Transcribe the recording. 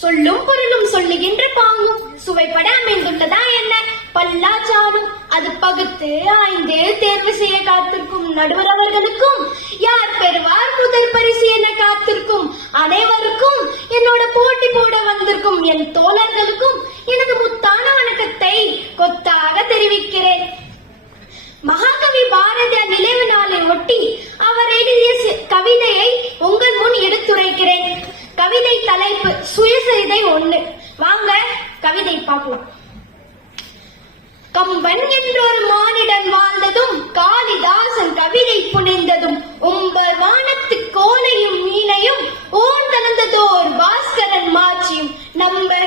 சொல்லும் பொருளும் சொல்லுகின்ற பாங்கும் சுவைப்பட அமைந்துள்ளதா என்ன பல்லாச்சாரும் அது பகுத்து ஆய்ந்து தேர்வு செய்ய காத்திருக்கும் நடுவர் அவர்களுக்கும் யார் பெறுவார் முதல் பரிசு என காத்திருக்கும் அனைவருக்கும் என்னோட போட்டி போட வந்திருக்கும் என் தோழர்களுக்கும் எனது முத்தான வணக்கத்தை கொத்தாக தெரிவிக்கிறேன். மகாகவி பாரதியார் நினைவு நாளை ஒட்டி அவர் எழுதிய கவிதையை உங்கள் முன் எடுத்துரைக்கிறேன். கவிதை தலைப்பு சுயசரிதை 1. வாங்க கவிதை பார்க்கலாம். கம்பன் என்றொரு மானிடன் வாழ்ந்ததும் காளிதாசன் கவிதை புனைந்ததும் உம்பர் வானத்து கோலையும் மீனையும் ஓர் தளர்ந்ததோர் பாஸ்கரன் மாட்சியும் நம்பர்